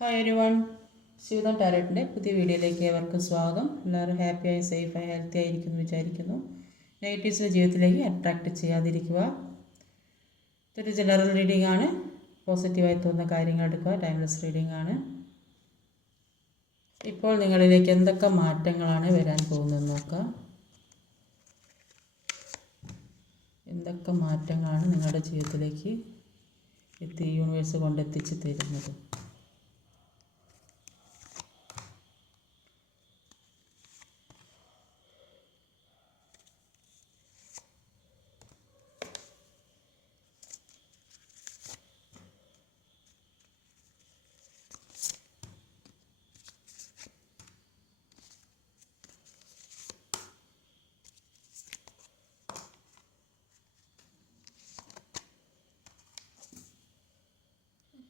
Hi everyone, ശിവദം ടാലറ്റിൻ്റെ പുതിയ വീഡിയോയിലേക്ക് ഏവർക്കും സ്വാഗതം. എല്ലാവരും ഹാപ്പിയായി സേഫായി ഹെൽത്തി ആയിരിക്കുമെന്ന് വിചാരിക്കുന്നു. നെഗറ്റീവ്സിൻ്റെ ജീവിതത്തിലേക്ക് അട്രാക്റ്റ് ചെയ്യാതിരിക്കുക. ഇതൊരു ജനറൽ റീഡിംഗ് ആണ്. പോസിറ്റീവായി തോന്നുന്ന കാര്യങ്ങൾ എടുക്കുക. ടൈംലെസ് റീഡിംഗ് ആണ്. ഇപ്പോൾ നിങ്ങളിലേക്ക് എന്തൊക്കെ മാറ്റങ്ങളാണ് വരാൻ പോകുന്നത് നോക്കുക. എന്തൊക്കെ മാറ്റങ്ങളാണ് നിങ്ങളുടെ ജീവിതത്തിലേക്ക് യൂണിവേഴ്സ് കൊണ്ടെത്തിച്ച് തരുന്നത്.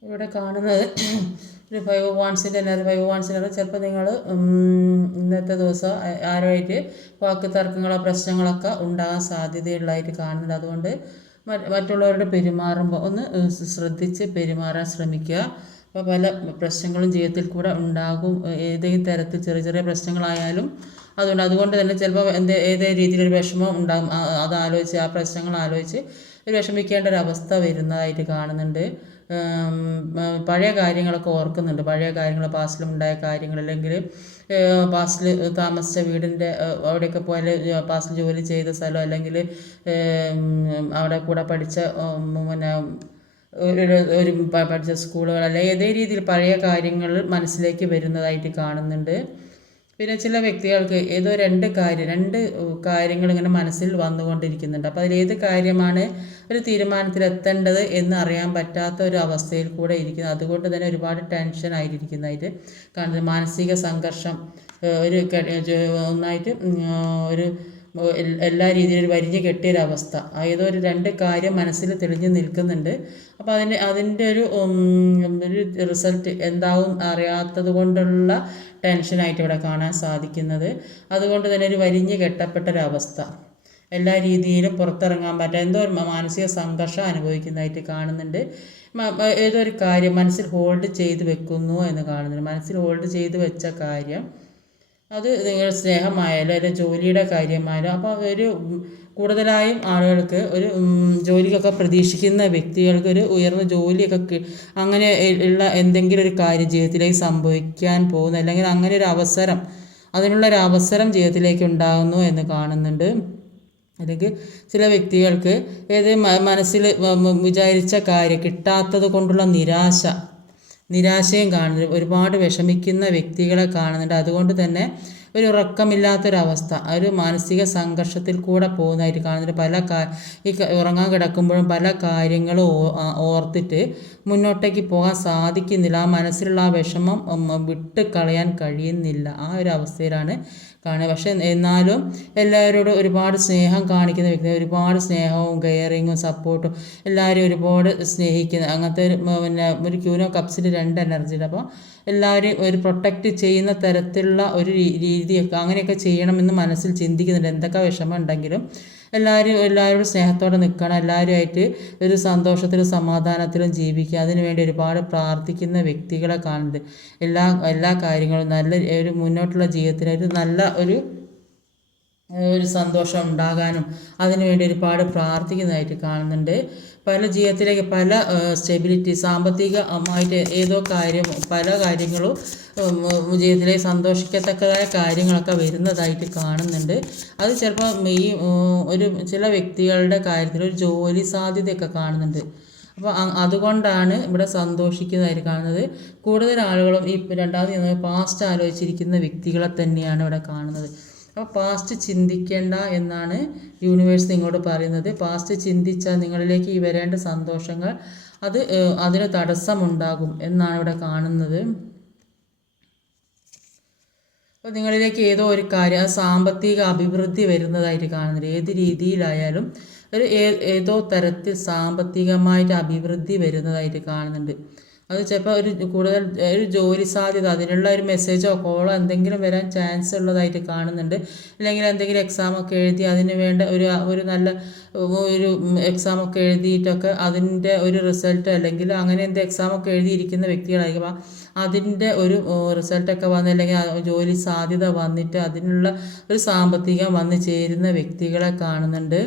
ഇവിടെ കാണുന്നത് ഒരു 5 വാൺസിൻ്റെ എനർജി. 5 വാൺസിൻ്റെ ചിലപ്പോൾ നിങ്ങൾ ഇന്നത്തെ ദിവസം ആരുമായിട്ട് വാക്ക് തർക്കങ്ങളോ പ്രശ്നങ്ങളൊക്കെ ഉണ്ടാകാൻ സാധ്യതയുള്ളതായിട്ട് കാണുന്നുണ്ട്. അതുകൊണ്ട് മറ്റുള്ളവരുടെ പെരുമാറുമ്പോൾ ഒന്ന് ശ്രദ്ധിച്ച് പെരുമാറാൻ ശ്രമിക്കുക. അപ്പോൾ പല പ്രശ്നങ്ങളും ജീവിതത്തിൽ കൂടെ ഉണ്ടാകും. ഏതെങ്കിലും തരത്തിൽ ചെറിയ ചെറിയ പ്രശ്നങ്ങളായാലും അതുകൊണ്ട് തന്നെ ചിലപ്പോൾ ഏതേ രീതിയിലൊരു വിഷമം ഉണ്ടാകും. അതാലോചിച്ച് ആ പ്രശ്നങ്ങൾ ആലോചിച്ച് ഒരു വിഷമിക്കേണ്ട ഒരു അവസ്ഥ വരുന്നതായിട്ട് കാണുന്നുണ്ട്. പഴയ കാര്യങ്ങളൊക്കെ ഓർക്കുന്നുണ്ട്. പഴയ കാര്യങ്ങൾ, പാസ്റ്റിലുണ്ടായ കാര്യങ്ങൾ, അല്ലെങ്കിൽ പാസ്റ്റിൽ താമസിച്ച വീടിൻ്റെ അവിടെയൊക്കെ പോയാൽ പാസ്റ്റിൽ ജോലി ചെയ്ത സ്ഥലം, അല്ലെങ്കിൽ അവിടെ കൂടെ പഠിച്ച പിന്നെ ഒരു പഠിച്ച സ്കൂളുകൾ, അല്ലെങ്കിൽ ഏതേ രീതിയിൽ പഴയ കാര്യങ്ങൾ മനസ്സിലേക്ക് വരുന്നതായിട്ട് കാണുന്നുണ്ട്. പിന്നെ ചില വ്യക്തികൾക്ക് ഏതോ രണ്ട് കാര്യങ്ങൾ ഇങ്ങനെ മനസ്സിൽ വന്നുകൊണ്ടിരിക്കുന്നുണ്ട്. അപ്പോൾ അതിലേത് കാര്യമാണ് ഒരു തീരുമാനത്തിലെത്തേണ്ടത് എന്ന് അറിയാൻ പറ്റാത്ത ഒരു അവസ്ഥയിൽ കൂടെ ഇരിക്കുന്നത്. അതുകൊണ്ട് തന്നെ ഒരുപാട് ടെൻഷൻ ആയിരിക്കുന്നതായിട്ട് കാണുന്നത്. മാനസിക സംഘർഷം ഒന്നായിട്ട് ഒരു എല്ലാ രീതിയിലും വരിഞ്ഞ് കെട്ടിയൊരവസ്ഥ. ഏതോ ഒരു രണ്ട് കാര്യം മനസ്സിൽ തെളിഞ്ഞു നിൽക്കുന്നുണ്ട്. അപ്പോൾ അതിൻ്റെ ഒരു റിസൾട്ട് എന്താവും അറിയാത്തത് കൊണ്ടുള്ള ടെൻഷനായിട്ട് ഇവിടെ കാണാൻ സാധിക്കുന്നത്. അതുകൊണ്ട് തന്നെ ഒരു വരിഞ്ഞ് കെട്ടപ്പെട്ടൊരവസ്ഥ, എല്ലാ രീതിയിലും പുറത്തിറങ്ങാൻ പറ്റാത്ത എന്തോ ഒരു മാനസിക സംഘർഷം അനുഭവിക്കുന്നതായിട്ട് കാണുന്നുണ്ട്. ഏതോ ഒരു കാര്യം മനസ്സിൽ ഹോൾഡ് ചെയ്ത് വെക്കുന്നു എന്ന് കാണുന്നുണ്ട്. മനസ്സിൽ ഹോൾഡ് ചെയ്ത് വെച്ച കാര്യം അത് നിങ്ങൾ സ്നേഹമായാലും അല്ലെങ്കിൽ ജോലിയുടെ കാര്യമായാലും, അപ്പോൾ ഒരു കൂടുതലായും ആളുകൾക്ക് ഒരു ജോലിക്കൊക്കെ പ്രതീക്ഷിക്കുന്ന വ്യക്തികൾക്ക് ഒരു ഉയർന്ന ജോലിയൊക്കെ അങ്ങനെ ഉള്ള എന്തെങ്കിലും ഒരു കാര്യം ജീവിതത്തിലേക്ക് സംഭവിക്കാൻ പോകുന്നു, അല്ലെങ്കിൽ അങ്ങനെ ഒരു അവസരം, അതിനുള്ളൊരു അവസരം ജീവിതത്തിലേക്ക് ഉണ്ടാകുന്നു എന്ന് കാണുന്നുണ്ട്. അല്ലെങ്കിൽ ചില വ്യക്തികൾക്ക് മനസ്സിൽ വിചാരിച്ച കാര്യം കിട്ടാത്തത് കൊണ്ടുള്ള നിരാശയും കാണുന്നുണ്ട്. ഒരുപാട് വിഷമിക്കുന്ന വ്യക്തികളെ കാണുന്നുണ്ട്. അതുകൊണ്ട് തന്നെ ഒരു ഉറക്കമില്ലാത്തൊരവസ്ഥ, ഒരു മാനസിക സംഘർഷത്തിൽ കൂടെ പോകുന്നതായിട്ട് കാണുന്നുണ്ട്. ഉറങ്ങാൻ കിടക്കുമ്പോഴും പല കാര്യങ്ങളും ഓർത്തിട്ട് മുന്നോട്ടേക്ക് പോകാൻ സാധിക്കുന്നില്ല. ആ മനസ്സിലുള്ള ആ വിഷമം വിട്ട് കളയാൻ കഴിയുന്നില്ല. ആ ഒരു അവസ്ഥയിലാണ് കാണുക. പക്ഷെ എന്നാലും എല്ലാവരോടും ഒരുപാട് സ്നേഹം കാണിക്കുന്ന വ്യക്തി, ഒരുപാട് സ്നേഹവും കെയറിങ്ങും സപ്പോർട്ടും എല്ലാവരും ഒരുപാട് സ്നേഹിക്കുന്ന അങ്ങനത്തെ ഒരു ക്യൂൻ ഓഫ് കപ്സിൽ 2 എനർജിയുടെ. അപ്പോൾ എല്ലാവരും ഒരു പ്രൊട്ടക്റ്റ് ചെയ്യുന്ന തരത്തിലുള്ള ഒരു രീതിയൊക്കെ അങ്ങനെയൊക്കെ ചെയ്യണമെന്ന് മനസ്സിൽ ചിന്തിക്കുന്നുണ്ട്. എന്തൊക്കെ വിഷമം ഉണ്ടെങ്കിലും എല്ലാവരോടും സ്നേഹത്തോടെ നിൽക്കണം. എല്ലാവരുമായിട്ട് ഒരു സന്തോഷത്തിലും സമാധാനത്തിലും ജീവിക്കുക. അതിനുവേണ്ടി ഒരുപാട് പ്രാർത്ഥിക്കുന്ന വ്യക്തികളെ കാണുന്നുണ്ട്. എല്ലാ കാര്യങ്ങളും നല്ല ഒരു മുന്നോട്ടുള്ള ജീവിതത്തിന് ഒരു നല്ല ഒരു സന്തോഷം ഉണ്ടാകാനും അതിനുവേണ്ടി ഒരുപാട് പ്രാർത്ഥിക്കുന്നതായിട്ട് കാണുന്നുണ്ട്. പല ജീവിതത്തിലേക്ക് പല സ്റ്റെബിലിറ്റി, സാമ്പത്തികമായിട്ട് ഏതോ കാര്യം, പല കാര്യങ്ങളും ജീവിതത്തിലേക്ക് സന്തോഷിക്കത്തക്കതായ കാര്യങ്ങളൊക്കെ വരുന്നതായിട്ട് കാണുന്നുണ്ട്. അത് ചിലപ്പോൾ ചില വ്യക്തികളുടെ കാര്യത്തിൽ ഒരു ജോലി സാധ്യതയൊക്കെ കാണുന്നുണ്ട്. അപ്പോൾ അതുകൊണ്ടാണ് ഇവിടെ സന്തോഷിക്കുന്നതായിട്ട് കാണുന്നത്. കൂടുതൽ ആളുകളും ഈ രണ്ടാമത് പാസ്റ്റ് ആലോചിച്ചിരിക്കുന്ന വ്യക്തികളെ തന്നെയാണ് ഇവിടെ കാണുന്നത്. അപ്പോൾ പാസ്റ്റ് ചിന്തിക്കേണ്ട എന്നാണ് യൂണിവേഴ്സ് നിങ്ങളോട് പറയുന്നത്. പാസ്റ്റ് ചിന്തിച്ചാൽ നിങ്ങളിലേക്ക് ഈ വരേണ്ട സന്തോഷങ്ങൾ അതിന് തടസ്സമുണ്ടാകും എന്നാണ് ഇവിടെ കാണുന്നത്. അപ്പോൾ നിങ്ങളിലേക്ക് ഏതോ ഒരു കാര്യം, സാമ്പത്തിക അഭിവൃദ്ധി വരുന്നതായിട്ട് കാണുന്നുണ്ട്. ഏത് രീതിയിലായാലും ഏതോ തരത്തിൽ സാമ്പത്തികമായിട്ട് അഭിവൃദ്ധി വരുന്നതായിട്ട് കാണുന്നുണ്ട്. അത് ചിലപ്പോൾ കൂടുതൽ ഒരു ജോലി സാധ്യത അതിനുള്ള ഒരു മെസ്സേജോ കോളോ എന്തെങ്കിലും വരാൻ ചാൻസ് ഉള്ളതായിട്ട് കാണുന്നുണ്ട്. അല്ലെങ്കിൽ എന്തെങ്കിലും എക്സാമൊക്കെ എഴുതി അതിന് വേണ്ട ഒരു നല്ല ഒരു എക്സാമൊക്കെ എഴുതിയിട്ടൊക്കെ അതിൻ്റെ ഒരു റിസൾട്ട് അല്ലെങ്കിൽ അങ്ങനെ എന്ത് എക്സാമൊക്കെ എഴുതിയിരിക്കുന്ന വ്യക്തികളായിരിക്കും. അതിൻ്റെ ഒരു റിസൾട്ടൊക്കെ വന്ന് അല്ലെങ്കിൽ ജോലി സാധ്യത വന്നിട്ട് അതിനുള്ള ഒരു സാമ്പത്തികം വന്ന് ചേരുന്ന വ്യക്തികളെ കാണുന്നുണ്ട്.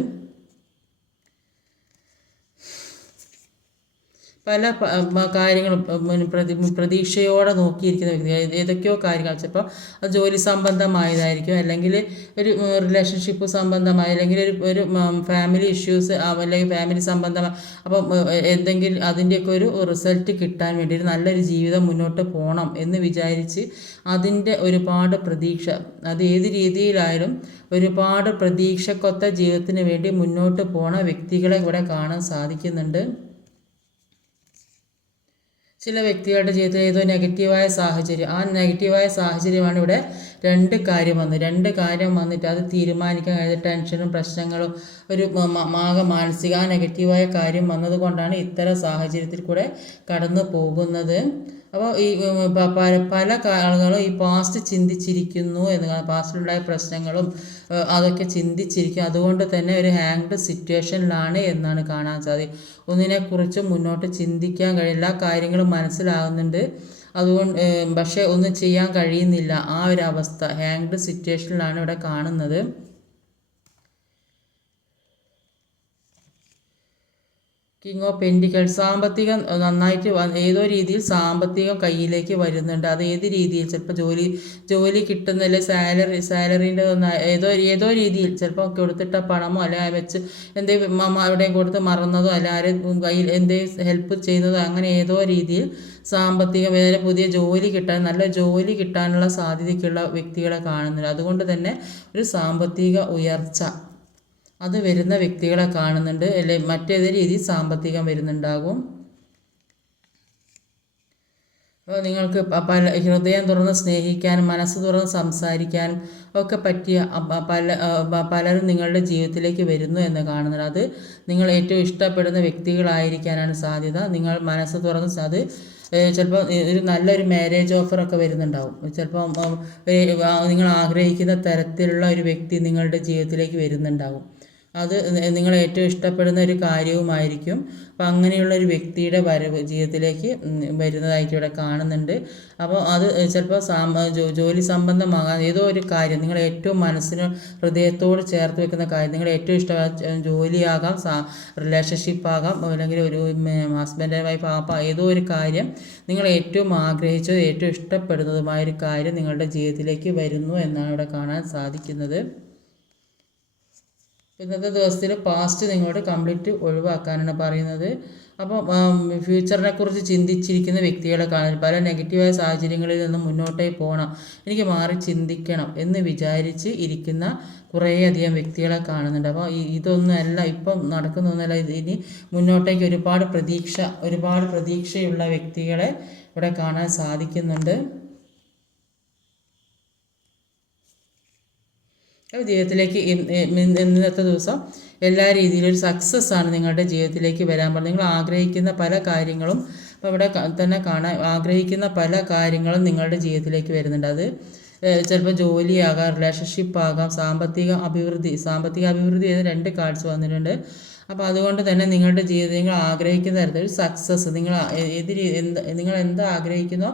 പല കാര്യങ്ങളും പ്രതീക്ഷയോടെ നോക്കിയിരിക്കുന്ന വ്യക്തികൾ ഏതൊക്കെയോ കാര്യങ്ങൾ ചിലപ്പോൾ അത് ജോലി സംബന്ധമായതായിരിക്കും, അല്ലെങ്കിൽ ഒരു റിലേഷൻഷിപ്പ് സംബന്ധമായ, അല്ലെങ്കിൽ ഒരു ഫാമിലി ഇഷ്യൂസ് അല്ലെങ്കിൽ ഫാമിലി സംബന്ധമായ. അപ്പം എന്തെങ്കിലും അതിൻ്റെയൊക്കെ ഒരു റിസൾട്ട് കിട്ടാൻ വേണ്ടി ഒരു നല്ലൊരു ജീവിതം മുന്നോട്ട് പോകണം എന്ന് വിചാരിച്ച് അതിൻ്റെ ഒരുപാട് പ്രതീക്ഷ, അത് ഏത് രീതിയിലായാലും ഒരുപാട് പ്രതീക്ഷക്കൊത്ത ജീവിതത്തിന് വേണ്ടി മുന്നോട്ട് പോണ വ്യക്തികളെ ഇവിടെ കാണാൻ സാധിക്കുന്നുണ്ട്. ചില വ്യക്തികളുടെ ജീവിതത്തിൽ ഏതോ നെഗറ്റീവായ സാഹചര്യം, ആ നെഗറ്റീവായ സാഹചര്യമാണ് ഇവിടെ രണ്ട് കാര്യം വന്നിട്ട് അത് തീരുമാനിക്കാൻ കഴിയാതെ ടെൻഷനും പ്രശ്നങ്ങളും ഒരു മാനസിക ആ നെഗറ്റീവായ കാര്യം വന്നതുകൊണ്ടാണ് ഇത്തരം സാഹചര്യത്തിൽ കൂടെ കടന്നു പോകുന്നത്. അപ്പോൾ ഈ പല ആളുകളും ഈ പാസ്റ്റ് ചിന്തിച്ചിരിക്കുന്നു എന്ന്, പാസ്റ്റിലുണ്ടായ പ്രശ്നങ്ങളും അതൊക്കെ ചിന്തിച്ചിരിക്കും. അതുകൊണ്ട് തന്നെ ഒരു ഹാങ്ഡ് സിറ്റുവേഷനിലാണ് എന്നാണ് കാണാൻ സാധിക്കും. ഒന്നിനെക്കുറിച്ചും മുന്നോട്ട് ചിന്തിക്കാൻ കഴിയില്ല, കാര്യങ്ങളും മനസ്സിലാകുന്നുണ്ട്, അതുകൊണ്ട് പക്ഷേ ഒന്നും ചെയ്യാൻ കഴിയുന്നില്ല. ആ ഒരു അവസ്ഥ ഹാങ്ഡ് സിറ്റുവേഷനിലാണ് ഇവിടെ കാണുന്നത്. കിങ് ഓഫ് പെൻറ്റിക്കൽസ്, സാമ്പത്തികം നന്നായിട്ട് ഏതോ രീതിയിൽ സാമ്പത്തികം കയ്യിലേക്ക് വരുന്നുണ്ട്. അത് ഏത് രീതിയിൽ, ചിലപ്പോൾ ജോലി കിട്ടുന്നില്ല, സാലറീൻ്റെ ഏതോ രീതിയിൽ ചിലപ്പോൾ കൊടുത്തിട്ട പണമോ അല്ല വെച്ച് എന്തെങ്കിലും എവിടെയും കൊടുത്ത് മറന്നതോ അല്ല ആരും കയ്യിൽ എന്തെങ്കിലും ഹെൽപ്പ് ചെയ്യുന്നതോ അങ്ങനെ ഏതോ രീതിയിൽ സാമ്പത്തികം വേറെ പുതിയ ജോലി കിട്ടാൻ, നല്ല ജോലി കിട്ടാനുള്ള സാധ്യതയ്ക്കുള്ള വ്യക്തികളെ കാണുന്നുണ്ട്. അതുകൊണ്ട് തന്നെ ഒരു സാമ്പത്തിക ഉയർച്ച അത് വരുന്ന വ്യക്തികളെ കാണുന്നുണ്ട്. അല്ലെ മറ്റേത് രീതിയിൽ സാമ്പത്തികം വരുന്നുണ്ടാകും. അപ്പോൾ നിങ്ങൾക്ക് ഹൃദയം തുറന്ന് സ്നേഹിക്കാനും മനസ്സ് തുറന്ന് സംസാരിക്കാനും ഒക്കെ പറ്റിയ പലരും നിങ്ങളുടെ ജീവിതത്തിലേക്ക് വരുന്നു എന്ന് കാണുന്നത്. അത് നിങ്ങൾ ഏറ്റവും ഇഷ്ടപ്പെടുന്ന വ്യക്തികളായിരിക്കാനാണ് സാധ്യത. നിങ്ങൾ മനസ്സ് തുറന്ന് അത് ചിലപ്പോൾ ഒരു നല്ലൊരു മാരേജ് ഓഫറൊക്കെ വരുന്നുണ്ടാവും. ചിലപ്പോൾ നിങ്ങൾ ആഗ്രഹിക്കുന്ന തരത്തിലുള്ള ഒരു വ്യക്തി നിങ്ങളുടെ ജീവിതത്തിലേക്ക് വരുന്നുണ്ടാവും. അത് നിങ്ങൾ ഏറ്റവും ഇഷ്ടപ്പെടുന്ന ഒരു കാര്യവുമായിരിക്കും. അപ്പം അങ്ങനെയുള്ള ഒരു വ്യക്തിയുടെ വരവ് ജീവിതത്തിലേക്ക് വരുന്നതായിട്ട് ഇവിടെ കാണുന്നുണ്ട്. അപ്പോൾ അത് ചിലപ്പോൾ ജോലി സംബന്ധമാകാൻ ഏതോ ഒരു കാര്യം നിങ്ങൾ ഏറ്റവും മനസ്സിന് ഹൃദയത്തോട് ചേർത്ത് വെക്കുന്ന കാര്യം, നിങ്ങൾ ഏറ്റവും ഇഷ്ടമായ ജോലിയാകാം, റിലേഷൻഷിപ്പാകാം, അല്ലെങ്കിൽ ഒരു ഹസ്ബൻഡ് വൈഫ് ആപ്പാ, ഏതോ ഒരു കാര്യം നിങ്ങൾ ഏറ്റവും ആഗ്രഹിച്ചത് ഏറ്റവും ഇഷ്ടപ്പെടുന്നതുമായൊരു കാര്യം നിങ്ങളുടെ ജീവിതത്തിലേക്ക് വരുന്നു എന്നാണ് ഇവിടെ കാണാൻ സാധിക്കുന്നത്. ഇന്നത്തെ ദിവസത്തിൽ പാസ്റ്റ് നിങ്ങളോട് കംപ്ലീറ്റ് ഒഴിവാക്കാനാണ് പറയുന്നത്. അപ്പോൾ ഫ്യൂച്ചറിനെ കുറിച്ച് ചിന്തിച്ചിരിക്കുന്ന വ്യക്തികളെ കാണാൻ, പല നെഗറ്റീവായ സാഹചര്യങ്ങളിൽ നിന്നും മുന്നോട്ടേക്ക് പോകണം, എനിക്ക് മാറി ചിന്തിക്കണം എന്ന് വിചാരിച്ച് ഇരിക്കുന്ന കുറേയധികം വ്യക്തികളെ കാണുന്നുണ്ട്. അപ്പോൾ ഇതൊന്നുമല്ല ഇപ്പം നടക്കുന്നൊന്നുമല്ല, ഇനി മുന്നോട്ടേക്ക് ഒരുപാട് പ്രതീക്ഷയുള്ള വ്യക്തികളെ ഇവിടെ കാണാൻ സാധിക്കുന്നുണ്ട്. ജീവിതത്തിലേക്ക് ഇന്നത്തെ ദിവസം എല്ലാ രീതിയിലും ഒരു സക്സസ് ആണ് നിങ്ങളുടെ ജീവിതത്തിലേക്ക് വരാൻ പോകുന്നത്. നിങ്ങൾ ആഗ്രഹിക്കുന്ന പല കാര്യങ്ങളും അപ്പോൾ ഇവിടെ തന്നെ കാണാൻ ആഗ്രഹിക്കുന്ന പല കാര്യങ്ങളും നിങ്ങളുടെ ജീവിതത്തിലേക്ക് വരുന്നുണ്ട്. അത് ചിലപ്പോൾ ജോലിയാകാം, റിലേഷൻഷിപ്പ് ആകാം, സാമ്പത്തിക അഭിവൃദ്ധി ചെയ്ത രണ്ട് കാർഡ്സ് വന്നിട്ടുണ്ട്. അപ്പോൾ അതുകൊണ്ട് തന്നെ നിങ്ങളുടെ ജീവിതത്തിൽ നിങ്ങൾ ആഗ്രഹിക്കുന്ന തരത്തിൽ സക്സസ്, നിങ്ങൾ എന്ത് ആഗ്രഹിക്കുന്നോ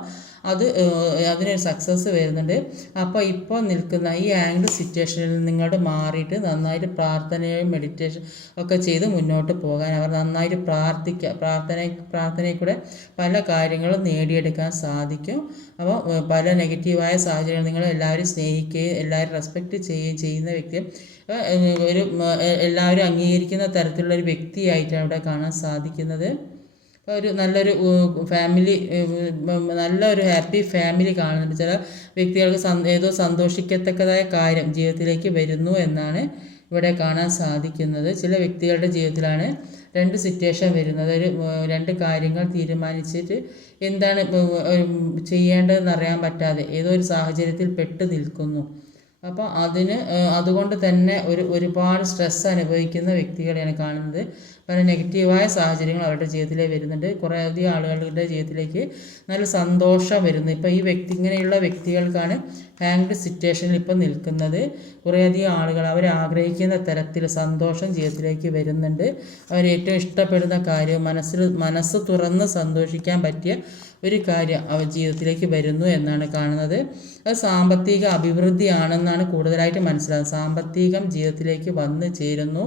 അതിനൊരു സക്സസ് വരുന്നുണ്ട്. അപ്പോൾ ഇപ്പോൾ നിൽക്കുന്ന ഈ ആംഗ്ഡ് സിറ്റുവേഷനിൽ നിങ്ങളുടെ മാറിയിട്ട് നന്നായിട്ട് പ്രാർത്ഥനയും മെഡിറ്റേഷൻ ഒക്കെ ചെയ്ത് മുന്നോട്ട് പോകാൻ, അവർ നന്നായിട്ട് പ്രാർത്ഥനയിൽ കൂടെ പല കാര്യങ്ങളും നേടിയെടുക്കാൻ സാധിക്കും. അപ്പോൾ പല നെഗറ്റീവായ സാഹചര്യങ്ങൾ നിങ്ങൾ എല്ലാവരും സ്നേഹിക്കുകയും എല്ലാവരും റെസ്പെക്റ്റ് ചെയ്യുന്ന വ്യക്തി, എല്ലാവരും അംഗീകരിക്കുന്ന തരത്തിലുള്ള ഒരു വ്യക്തിയായിട്ടാണ് ഇവിടെ കാണാൻ സാധിക്കുന്നത്. ഒരു നല്ലൊരു ഫാമിലി, നല്ലൊരു ഹാപ്പി ഫാമിലി കാണുന്നുണ്ട്. ചില വ്യക്തികൾക്ക് ഏതോ സന്തോഷിക്കത്തക്കതായ കാര്യം ജീവിതത്തിലേക്ക് വരുന്നു എന്നാണ് ഇവിടെ കാണാൻ സാധിക്കുന്നത്. ചില വ്യക്തികളുടെ ജീവിതത്തിലാണ് രണ്ട് സിറ്റുവേഷൻ വരുന്നത്. രണ്ട് കാര്യങ്ങൾ തീരുമാനിച്ചിട്ട് എന്താണ് ചെയ്യേണ്ടതെന്ന് അറിയാൻ പറ്റാതെ ഏതോ ഒരു സാഹചര്യത്തിൽ പെട്ട് നിൽക്കുന്നു. അപ്പോൾ അതുകൊണ്ട് തന്നെ ഒരുപാട് സ്ട്രെസ് അനുഭവിക്കുന്ന വ്യക്തികളെയാണ് കാണുന്നത്. പല നെഗറ്റീവായ സാഹചര്യങ്ങൾ അവരുടെ ജീവിതത്തിലേക്ക് വരുന്നുണ്ട്. കുറേയധികം ആളുകളുടെ ജീവിതത്തിലേക്ക് നല്ല സന്തോഷം വരുന്നു. ഇപ്പോൾ ഈ ഇങ്ങനെയുള്ള വ്യക്തികൾക്കാണ് ഹാങ്ഡ് സിറ്റുവേഷനിൽ ഇപ്പം നിൽക്കുന്നത്. കുറേയധികം ആളുകൾ അവർ ആഗ്രഹിക്കുന്ന തരത്തിൽ സന്തോഷം ജീവിതത്തിലേക്ക് വരുന്നുണ്ട്. അവർ ഏറ്റവും ഇഷ്ടപ്പെടുന്ന കാര്യം മനസ്സ് തുറന്ന് സന്തോഷിക്കാൻ പറ്റിയ ഒരു കാര്യം അവർ ജീവിതത്തിലേക്ക് വരുന്നു എന്നാണ് കാണുന്നത്. അത് സാമ്പത്തിക അഭിവൃദ്ധിയാണെന്നാണ് കൂടുതലായിട്ട് മനസ്സിലാകുന്നത്. സാമ്പത്തികം ജീവിതത്തിലേക്ക് വന്നു ചേരുന്നു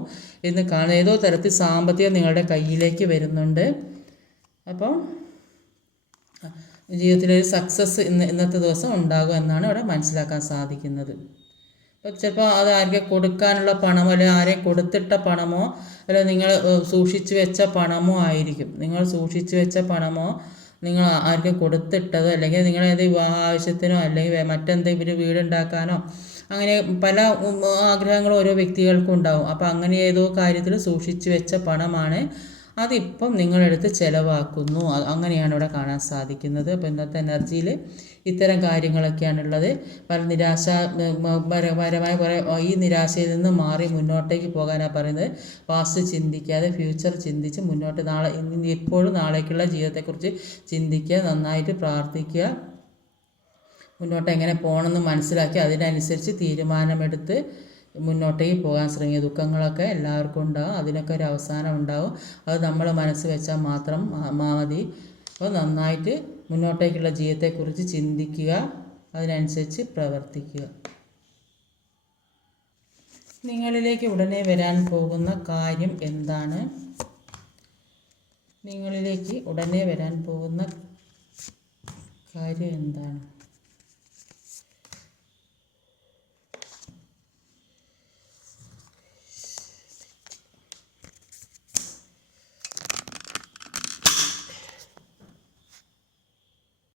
എന്ന് കാണുന്നത്. ഏതോ തരത്തിൽ സാമ്പത്തികം നിങ്ങളുടെ കയ്യിലേക്ക് വരുന്നുണ്ട്. അപ്പോൾ ജീവിതത്തിലൊരു സക്സസ് ഇന്നത്തെ ദിവസം ഉണ്ടാകും എന്നാണ് ഇവിടെ മനസ്സിലാക്കാൻ സാധിക്കുന്നത്. അപ്പോൾ ചിലപ്പോൾ അത് ആർക്ക് കൊടുക്കാനുള്ള പണമോ അല്ലെങ്കിൽ ആരെ കൊടുത്തിട്ട പണമോ അല്ലെങ്കിൽ നിങ്ങൾ സൂക്ഷിച്ചു വെച്ച പണമോ ആയിരിക്കും. നിങ്ങൾ സൂക്ഷിച്ചു വെച്ച പണമോ നിങ്ങൾ ആർക്ക് കൊടുത്തിട്ടതോ അല്ലെങ്കിൽ നിങ്ങളേത് വിവാഹ ആവശ്യത്തിനോ അല്ലെങ്കിൽ മറ്റെന്തെങ്കിലും വീടുണ്ടാക്കാനോ അങ്ങനെ പല ആഗ്രഹങ്ങളും ഓരോ വ്യക്തികൾക്കും ഉണ്ടാവും. അപ്പോൾ അങ്ങനെ ഏതോ കാര്യത്തിൽ സൂക്ഷിച്ചു വെച്ച പണമാണ് അതിപ്പം നിങ്ങളെടുത്ത് ചിലവാക്കുന്നു. അങ്ങനെയാണ് ഇവിടെ കാണാൻ സാധിക്കുന്നത്. അപ്പോൾ ഇന്നത്തെ എനർജിയിൽ ഇത്തരം കാര്യങ്ങളൊക്കെയാണുള്ളത്. പല പരമായ കുറേ ഈ നിരാശയിൽ നിന്ന് മാറി മുന്നോട്ടേക്ക് പോകാനാണ് പറയുന്നത്. പാസ്റ്റ് ചിന്തിക്കാതെ ഫ്യൂച്ചർ ചിന്തിച്ച് മുന്നോട്ട് എപ്പോഴും നാളേക്കുള്ള ജീവിതത്തെക്കുറിച്ച് ചിന്തിക്കുക, നന്നായിട്ട് പ്രാർത്ഥിക്കുക, മുന്നോട്ട് എങ്ങനെ പോകണമെന്ന് മനസ്സിലാക്കി അതിനനുസരിച്ച് തീരുമാനമെടുത്ത് മുന്നോട്ടേക്ക് പോകാൻ ശ്രമിക്കുക. ദുഃഖങ്ങളൊക്കെ എല്ലാവർക്കും ഉണ്ടാകും, അതിനൊക്കെ ഒരു അവസാനം ഉണ്ടാകും. അത് നമ്മൾ മനസ്സ് വെച്ചാൽ മാത്രം മതി. അപ്പോൾ നന്നായിട്ട് മുന്നോട്ടേക്കുള്ള ജീവിതത്തെക്കുറിച്ച് ചിന്തിക്കുക, അതിനനുസരിച്ച് പ്രവർത്തിക്കുക. നിങ്ങളിലേക്ക് ഉടനെ വരാൻ പോകുന്ന കാര്യം എന്താണ്? നിങ്ങളിലേക്ക് ഉടനെ വരാൻ പോകുന്ന കാര്യം എന്താണ്?